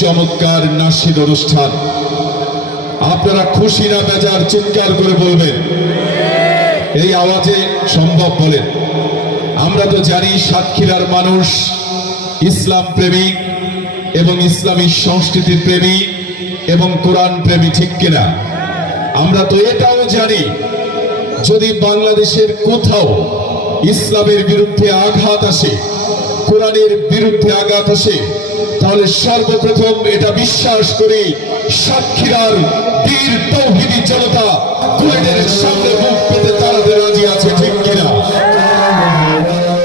চমৎকার নাশিদ অনুষ্ঠান। আপনারা খুশি না বেজার চিৎকার করে বলবেন, এই আওয়াজে সম্ভব বলেন। আমরা তো জানি সাতক্ষীরার মানুষ ইসলাম প্রেমিক এবং ইসলামী সংস্কৃতির প্রেমিক এবং কোরআন প্রেমী, ঠিক কিনা? আমরা তো এটাও জানি যদি বাংলাদেশের কোথাও ইসলামের বিরুদ্ধে আঘাত আসে, কোরআনের বিরুদ্ধে আঘাত আসে, তাহলে সর্বপ্রথম এটা বিশ্বাস করি সাতক্ষীরার বীর তৌহিদি জনতা কোরআনের সামনে মুখ পেতে দাঁড়াতে রাজি আছে, ঠিক কিনা?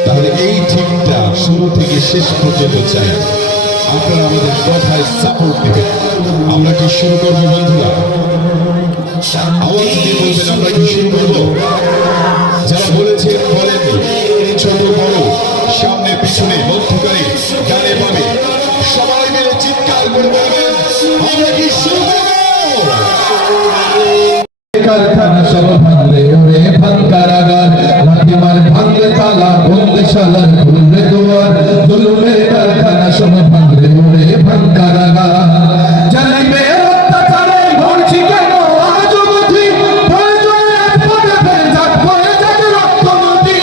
তাহলে এই ঠিকটা শুরু থেকে শেষ পর্যন্ত চাই আপনারা আমাদের কথায় সাপোর্ট দিবেন। আমরা কি শুরু করবো বন্ধুরা? আওয়াজ দিয়ে বলবেন আমরা কি শুরু করবো? যারা বলেছেন বলেননি, ছোট বড়, সামনে পিছনে, মধ্যকারে, ডানে বামে, সবাই মিলে চিৎকার করে বলবেন আমরা কি শুরু করবো? কারখানা সব ভাঙলে ওরে ভাঙ কারাগার, লাঠি মার ভাঙলে তালা, বন্দিশালার খুললে দুয়ার, জুলুমের কারখানা সব ভাঙলে ওরে ভাঙ কারাগার। জানিবে অত্যাচারে মরছি কেন আজ অবধি, প্রয়োজনে রাজপথে ফের যাক বয়ে যাক রক্ত নদী।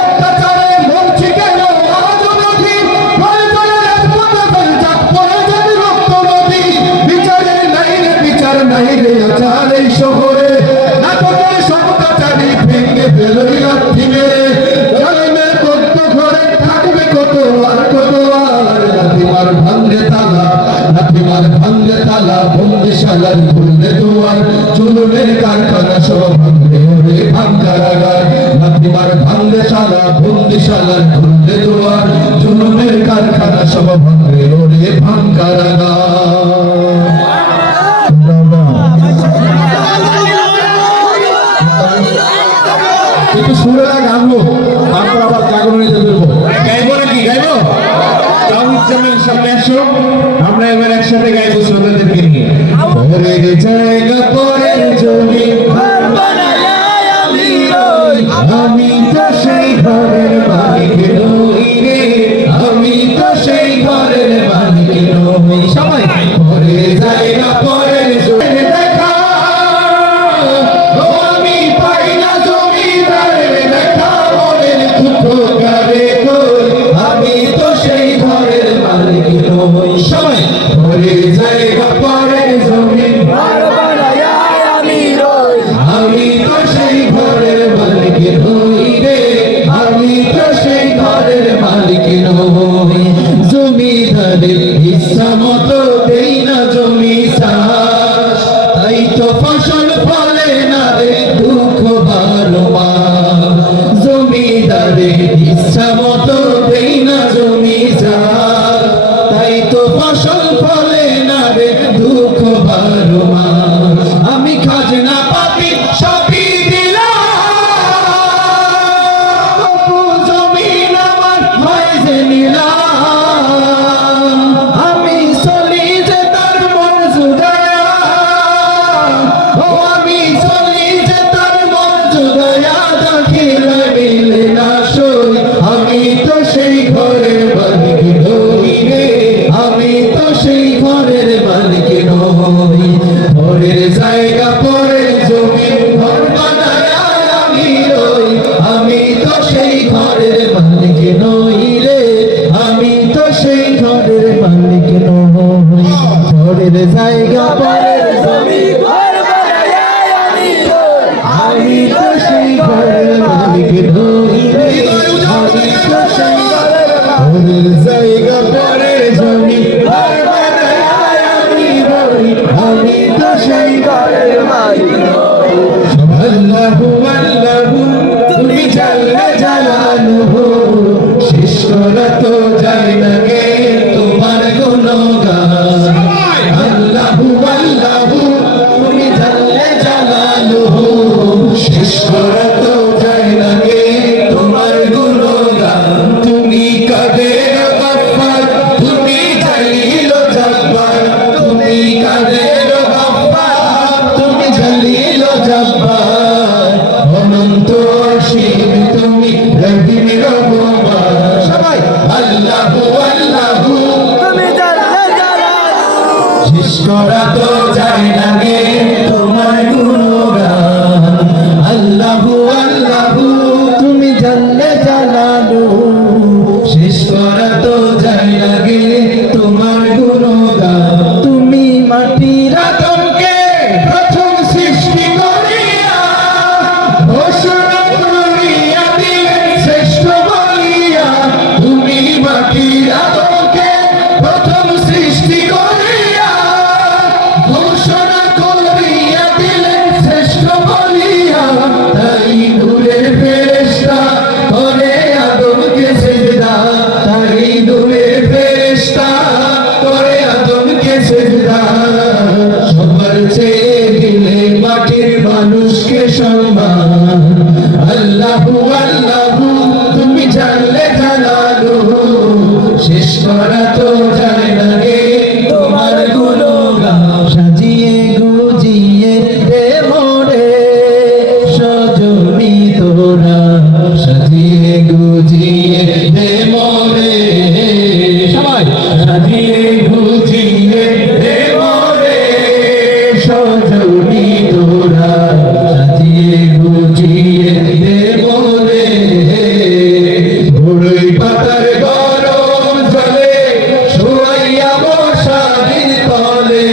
অত্যাচারে মরছি কেন আজ অবধি, প্রয়োজনে রাজপথে ফের যাক বয়ে যাক রক্ত নদী। বিচারের নাই রে বিচার নাই রে আচার এই শহরে, নাটকের সমতাচারী ভেঙে ফেলোই লাঠি মেরে। জালিমের কত ঘরে থাকবে কত আর কত আর, লাঠি মার ভাঙলে তালা, লাঠি মার ভাঙলে তালা, বন্দিশালার খুললে দুয়ার, জুলুমের কারখানা সব ভাঙলে ওরে ভাঙ কারাগার। লাঠি মার ভাঙলে তালা, বন্দিশালার খুললে দুয়ার, জুলুমের কারখানা সব ভাঙলে ওরে ভাঙ কারাগার। একটু সুরেলা গানবো, তারপর আবার জাগরণে ফেলবো। গাইবো নাকি? গাইবো? তাওহীদ চ্যানেল সামনে আসো, আমরা এবার একসাথে গাইবো শ্রোতাদেরকে নিয়ে। পরের জায়গা পরের জমি ঘর বানায় আমি রই, আমি তো সেই ঘরের মালিক নই রে, আমি তো সেই ঘরের মালিক নই। সবাই পরের জায়গা পরের জমি দেখা, ও আমি পাই না জমিদারের দেখা, মনের দুঃখ কারে কই, আমি তো সেই ঘরের মালিক নই। সবাই পরের জায়গা পরের জমি ঘর বানায় আমি রই, আমি তো সেই ঘরের মালিক নই রে, আমি তো সেই ঘরের মালিক নই। জমিদারের ইচ্ছা মতো দেই না জমি চাষ, তাই তো ফসল ফলে না রে দুঃখ ভালো মাস। জমিদারের ইচ্ছা মতো দেই না জমি চাষ, তাই তো ফসল ফলে না রে দুঃখ ভালো মাস। আমি খাজনা পাতি সবই দিলাম, জমিন আমার হয় যে নিলাম, আমি চলি যে তার মন জুদায়া, ও আমি চলি যে তার মন জুদায়া, দাখিলা মিলে না সই, আমি তো সেই ঘরের মালিক নই রে, আমি তো সেই ঘরের মালিক নই। ঘরের জায়গা পরের জমি ঘর বানায় আমি রই, আমি তো সেই ঘরের মালিক নই রে, আমি তো সেই ঘরের মালিক নই। ঘরের জায়গা পরের জমি ঘর বানায় আমি রই, আমি তো সেই ঘরের মালিক নই রে, আমি তো সেই ঘরের জায়গা পরের জমি ঘর বানায় আমি রই, আমি তো সেই ঘরের মালিক নই। আল্লাহু আল্লাহু তুমি জাল্লে জালালুহু, শেষ করা তো যায় না গে তোমার গুণগান। আল্লাহু আল্লাহু তুমি জাল্লে জালালুহু, শেষ করা তো যায় না গে তোমার গুণগান। তুমি কাদের গফফার, তুমি জালিল জব্বার, তুমি কাদের গফফার, তুমি জালিল জব্বার, অনন্ত অসীম তুমি রহিম রহমান। সবাই করা তো যায় না গে তোমার গুণগান আল্লাহু আল্লাহু তুমি জানলে জানালু শেষ করা তো যায় না গে তোমার গুণগান তুমি মাটির আদমকে প্রথম সৃষ্টি করিয়া ঘোষণা করিয়া দিলেন শ্রেষ্ঠ বলিয়া তুমি মাটির আদমকে প্রথম সৃষ্টি করিয়া ঘোষণা করিয়া দিলেন শ্রেষ্ঠ বলিয়া তাই নূরের ফেরেশতা করে আদমকে সিজদা তাই নূরের ফেরেশতা করে আদমকে সিজদা সবার চেয়ে দিলে মাটির মানুষকে সম্মান আল্লাহু আল্লাহু তুমি জানলে জানালো শেষ করা তো যায় না গে তোমার গুণগান সাজিয়ে গুজিয়ে দে মোরে সজনী তোরা সাজিয়ে গুজিয়ে দে মোরে সবাই সাজিয়ে গুজিয়ে দে মোরে সজনী তোরা সাজিয়ে গুজিয়ে দে মোরে বড়ই পাতার গরম জলে শুয়াইয়া মশারির তলে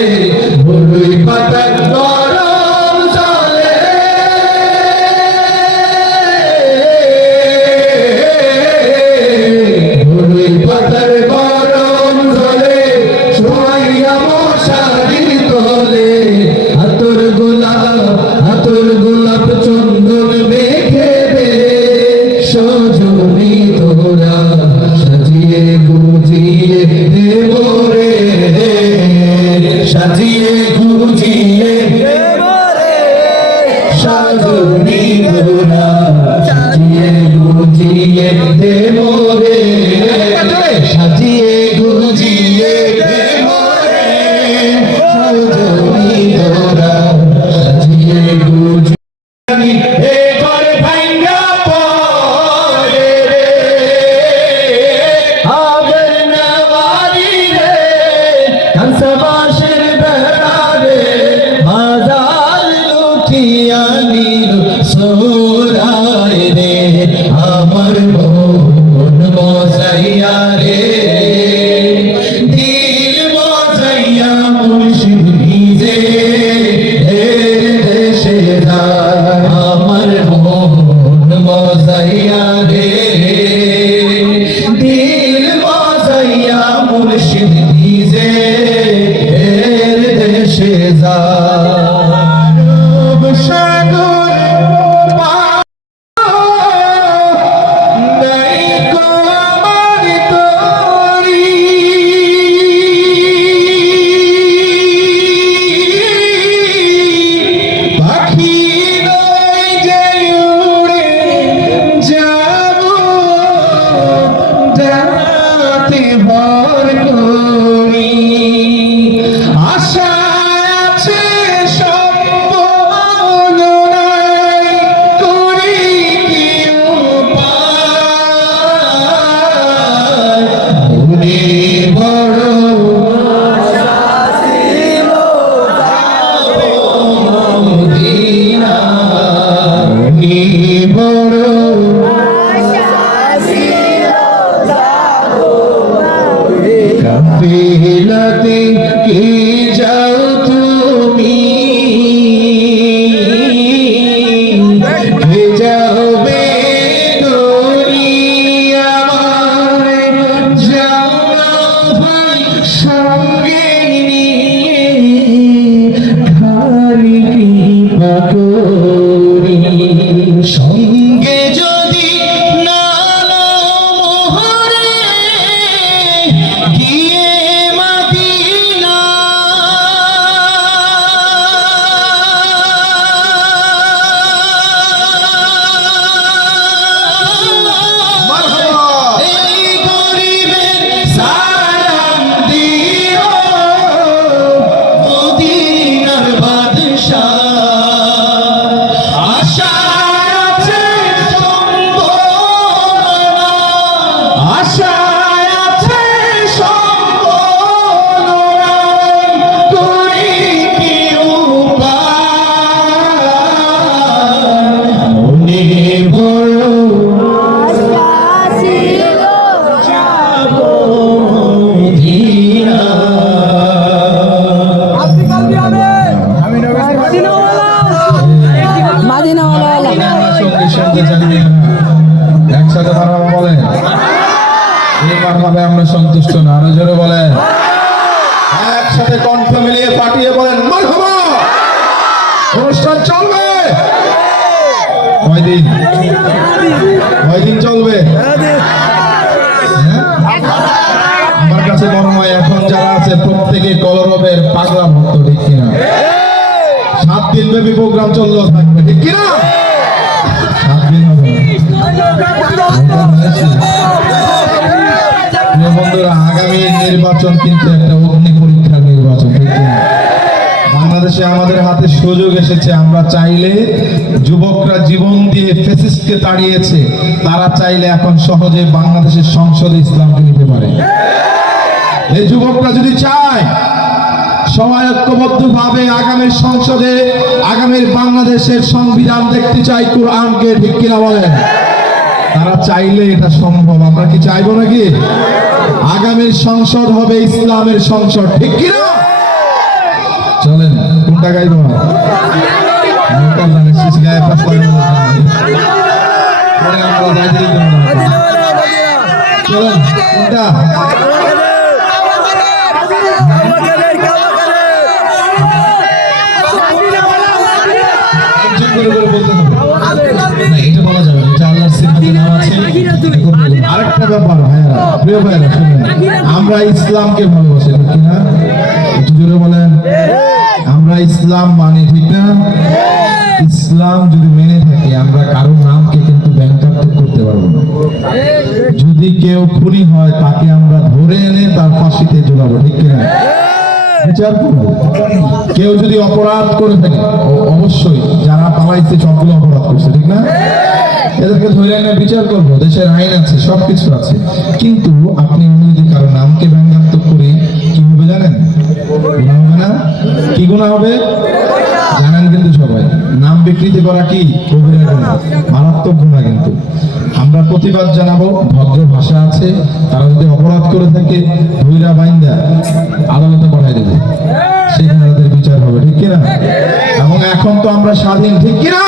বড়ই পাতার গরম জলে বড়ই পাতার গরম জলে শুয়াইয়া মশারির তলে আতর গোলাপ চন্দন মেখে দে সজনী তোরা সাজিয়ে গুজিয়ে দে মোরে সাজিয়ে গুজিয়ে দে মোরে সজনী তোরা সাজিয়ে গুজিয়ে দে মোরে সাজিয়ে গুজিয়ে দে মোরে সজনী তোরা সাজিয়ে গুজিয়ে এ ঘরে ভাঙ্গা পড়ে রে আগর না বাড়ি রে হংসবাসের বেড়া রে বাজার লুটিয়া নীল সোরায় রে আমার মন মজাইয়া রে দিল মজাইয়া মুর্শিদ ভিজে দেশে যায় আমার মন মজাইয়া রে দিল মজাইয়া মুর্শিদ ভিজে দেশে যায় সাগর নাই কো আমার তোরি পাখি নয় যে উড়ে যাব ডানাতে ভর করি আশা আছে সম্বলনায় করি কি উপায় মনে বড় মদিনা মনে বড় কাফেলাতে কে যাও তুমি কে যাবে তোরি আমার যাও না ভাই সঙ্গে নিয়ে খালি কৃপা করি সঙ্গে যদি না নাও মোহরে গিয়ে মদিনা ভাবে আমরা সন্তুষ্ট না। আরো জোরে বলেন, একসাথে কণ্ঠ মিলিয়ে পাঠিয়ে বলেন মারহাবা। অনুষ্ঠান চলবে কয়দিন? কয়দিন চলবে? আমার কাছে মনে হয় এখন যারা আছে প্রত্যেকে কলরবের পাগলা ভক্ত, ঠিক কিনা? 7 দিন ব্যাপী প্রোগ্রাম চললো থাকবে, ঠিক কিনা? 7 দিন হবে। প্রিয় বন্ধুরা, আগামী নির্বাচন কিন্তু একটা অগ্নি পরীক্ষার নির্বাচন, ঠিক কিনা? বাংলাদেশে আমাদের হাতে সুযোগ এসেছে। আমরা চাইলে, যুবকরা জীবন দিয়ে ফ্যাসিস্টকে তাড়িয়েছে, তারা চাইলে এখন সহজে বাংলাদেশের সংসদে ইসলামকে নিতে পারে। এই যুবকরা যদি চায়, সবাই ঐক্যবদ্ধভাবে আগামীর সংসদে আগামীর বাংলাদেশের সংবিধান দেখতে চাই, কোরআনকে, ঠিক কিনা বলেন? তারা চাইলে এটা সম্ভব। আমরা কি চাইবো নাকি? আগামীর সংসদ হবে ইসলামের সংসদ, ঠিক কিনা? চলেন, কোনটা গাইবো? চলেন, কোনটা? আরেকটা ব্যাপার ভাইয়ারা, প্রিয় ভাইয়ারা, শুনুন, আমরা ইসলামকে ভালোবাসি, ঠিক কিনা? একটু জোরে বলেন, আমরা ইসলাম মানি, ঠিক না? ইসলাম যদি মেনে থাকি, আমরা কারোর নামকে কিন্তু ব্যঙ্গাত্মক করতে পারবো না। যদি কেউ খুনি হয়, তাকে আমরা ধরে এনে তার ফাঁসিতে ঝোলাবো, ঠিক কিনা? বিচার করবো। কেউ যদি অপরাধ করে থাকে, অবশ্যই যারা পালাইছে সবগুলো অপরাধ করছে, ঠিক না? এদেরকে ধরে এনে বিচার করবো। দেশের আইন আছে, সবকিছু আছে। কিন্তু আপনি যদি কারো নামকে ব্যঙ্গাত্মক করি, কি হবে জানেন? গুনাহ হবে না? কি গুনাহ হবে জানেন কিন্তু সবাই? নাম বিকৃতি করা কি কবিরা গুনাহ, মারাত্মক গুনাহ। কিন্তু আমরা প্রতিবাদ জানাবো, ভদ্র ভাষা আছে। তারা যদি অপরাধ করে থাকে, ধইরা বাইন্দা আদালতে পাঠাই দেবে, সেখানে তাদের বিচার হবে, ঠিক কিনা? এবং এখন তো আমরা স্বাধীন, ঠিক কিনা?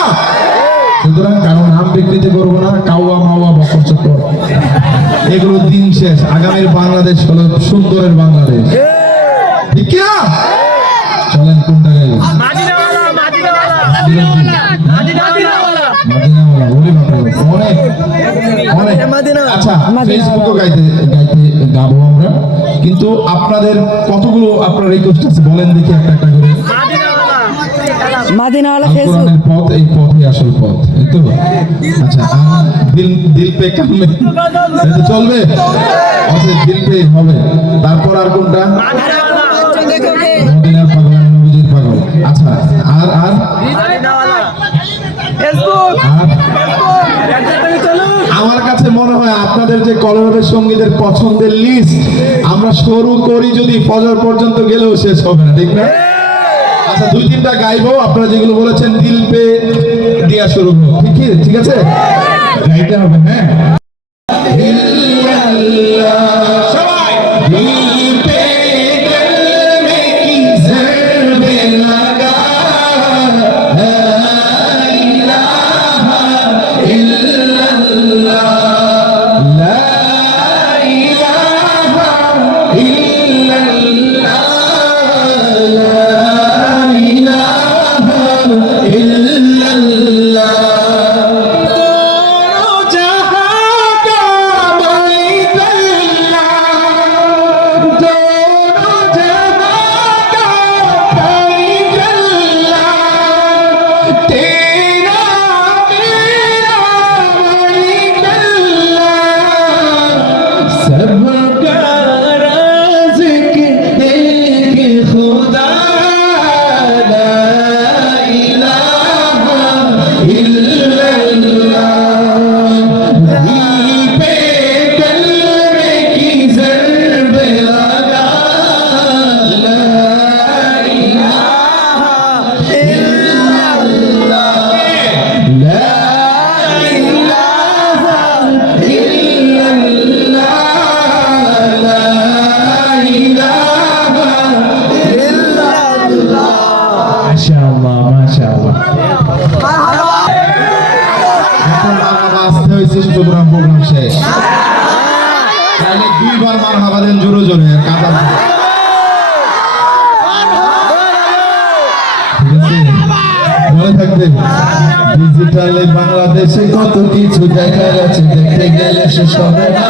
সুতরাং কারো নাম বিকৃতি করবো না। কাউয়া মাওয়া বকর চকর এগুলো দিন শেষ। আগামীর বাংলাদেশ হলো সুন্দরের বাংলাদেশ, ঠিক কিনা? চলেন, কোনটা গাইবো? আচ্ছা, ফেসবুকও গাবো আমরা, কিন্তু আপনাদের কতগুলো আপনার রিকোয়েস্ট আছে বলেন দেখি, একটা একটা করে। মাদিনাওয়ালা ফেসবুক পথ, এই পথই আসল পথ, এই তো। আচ্ছা, দিল পে কাম মে এটা চলবে? আচ্ছা, দিল পে হবে। তারপর আর কোনটা? মদিনার পাগল, নবীজির পাগল। আচ্ছা, আর আর আমার কাছে মনে হয় আপনাদের যে কলরবের সঙ্গীদের পছন্দের লিস্ট আমরা শুরু করি যদি ফজর পর্যন্ত গেলেও শেষ হবে না, ঠিক না? আচ্ছা, 2-3টা গাইবো। আপনারা যেগুলো বলেছেন দিল পে দিয়া শুরু করবো, ঠিক আছে? গাইতে হবে, হ্যাঁ। সবাই দিল পে দিল মে কি জরবে লাগা, লা ইলাহা ইল্লাল্লাহ, লা ইলাহা ইল্লাল্লাহ, মাশাআল্লাহ, মাশাআল্লাহ। এখন বাবা আসতে হয়েছে, সুতরাং প্রোগ্রাম শেষ। তাহলে 2 দুইবার মারহাবা দেন জোরে জোরে কাঁচা মনে থাকবে ডিজিটালে বাংলাদেশে কত কিছু দেখা যাচ্ছে দেখতে গেলে শেষ হবে না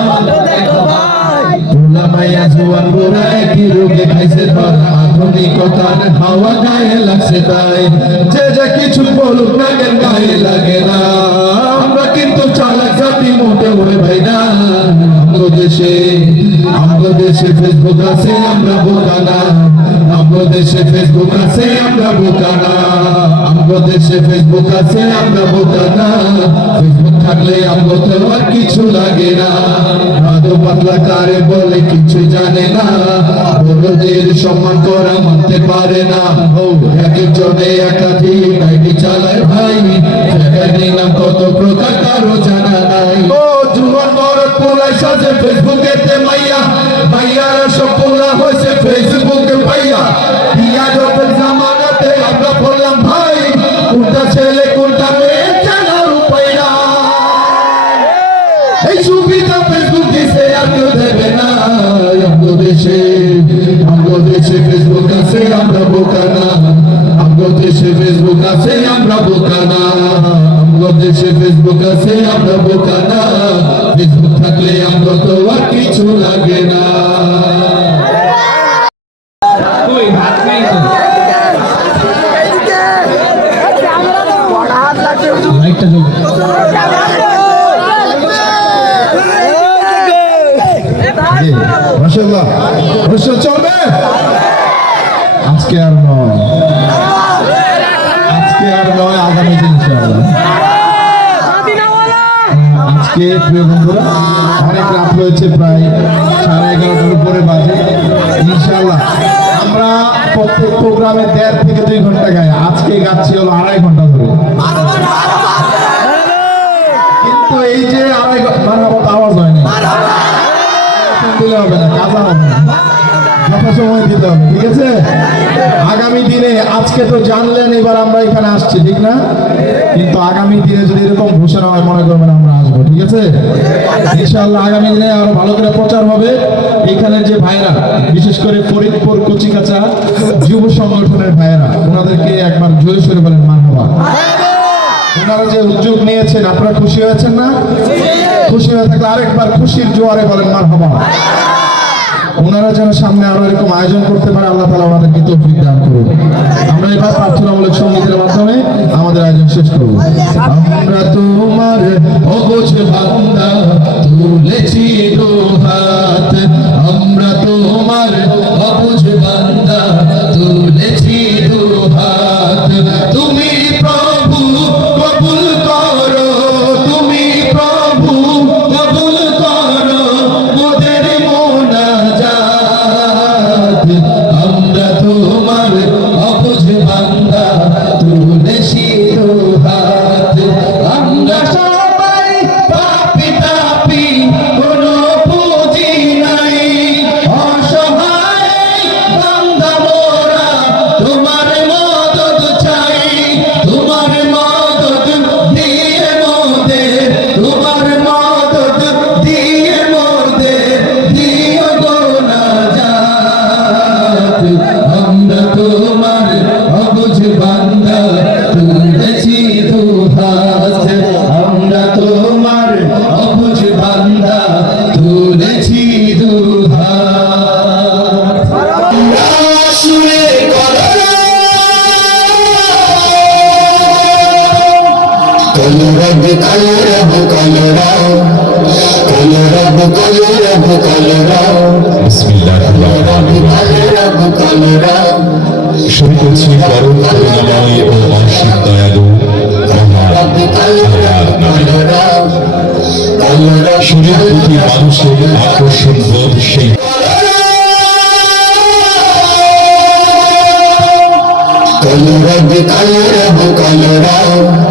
তোলা মাইয়া জোয়ান গোরা একই রোগে খাইছে ধরা আধুনিকতার হাওয়া গায়ে লাগছে তাই যে যা কিছু বলুক না কেন গায়ে লাগে না আমরা কিন্তু চালাক জাতি মোটে হয়ে ভাই না আমাদের দেশে ফেসবুক আছে আমরা বোকা না আমাদের দেশে ফেসবুক আছে আমরা বোকা না আমাদের দেশে ফেসবুক আছে আমরা বোকা না ফেসবুক থাকলে আমরা তো আর কিছু লাগে না আদৌ পাতলা কারে বলে কিছু জানে না বড়দের সম্মান করা মানতে পারে না এক একজনে একাধিক আইডি চালায় ভাই নাম কত প্রকার কারো জানা নাই ও জুয়ান বড় পোলাই সাজে ফেসবুকেতে মাইয়া মাইয়ারা সব পোলা হয়েছে ফেসবুকে পাইয়া বিয়া যখন জামানাতে আমরা বললাম ভাই কোনটা ছেলে কোনটা মেয়ে জানার উপায় না এই সুবিধা ফেসবুক দিছে আর কেউ দেবে না আমাদের দেশে ফেসবুক আছে আমরা বোকা না আমাদের দেশে ফেসবুক আছে আমরা বোকা না আমাদের দেশে ফেসবুক আছে আমরা বোকা না ফেসবুক থাকলে আমরা তো আর কিছু লাগে না ওই হাত নাই তো লাইটটা জ্বলবে মাশাআল্লাহ রসুল চলবে আজকে আর নয় আগামী দিন ইনশাআল্লাহ আজকে প্রিয় বন্ধুরা অনেক রাত হয়েছে প্রায় 11:30টার উপরে বাজে ইনশাআল্লাহ আমরা প্রত্যেক প্রোগ্রামে 1.5 থেকে 2 ঘন্টা গাই আজকে গাচ্ছি হলো 2.5 ঘন্টা ধরে কিন্তু এই যে 2.5 ঘন্টা আওয়াজ হয়নি দিলে হবে না কাজা হবে না যথা সময় দিতে হবে ঠিক আছে আগামী দিনে আজকে তো জানলেন এবার আমরা এখানে আসছি ঠিক না কিন্তু আগামী দিনে যদি এরকম ঘোষণা হয় মনে করবেন আমরা আসবো ঠিক আছে ইনশাআল্লাহ আগামী দিনে আরো ভালো করে প্রচার হবে এখানে যে ভাইরা বিশেষ করে ফরিদপুর কচিকাঁচা যুব সংগঠনের ভাইরা ওনাদেরকে একবার জোরে সোরে বলেন মারহাবা ওনারা যে উদ্যোগ নিয়েছেন আপনারা খুশি হয়েছেন না খুশি হয়ে থাকলে আরেকবার খুশির জোয়ারে বলেন মারহাবা ওনারা যেন সামনে আরো এরকম আয়োজন করতে পারে আল্লাহ তাআলা ওনাদেরকে তৌফিক দান করুন আমরা এবার প্রার্থনামূলক সঙ্গীতের মাধ্যমে আমাদের আয়োজন শেষ করব আমরা তোমার অবুঝ বান্দা তুলেছি দুহাত আমরা তোমার অবুঝ বান্দা তুলেছি দুহাত তুমি প্রভু কবুল করো তুমি প্রভু কবুল করো মোদের মোনাজাত আমরা তোমার অবুঝ বান্দা তুলেছি দুহাত আমরা সবাই পাপী তাপী কোনো পুঁজি নাই অসহায় বান্দা মোরা তোমার মদদ চাই তোমার মদদ দিয়ে মোদের তোমার মদদ দিয়ে মোদের দিও গো নাজাত আমরা তোমার অবুঝ বান্দা তুলেছি দুহাত আমরা তোমার অবুঝ বান্দা তুলেছি দুহাত শুনে শুরু করছি পরম করুণাময় ও অসীম দয়ালু শরীর প্রতি মানুষের আকর্ষণ বোধ সেই কলরব কলরব কলরব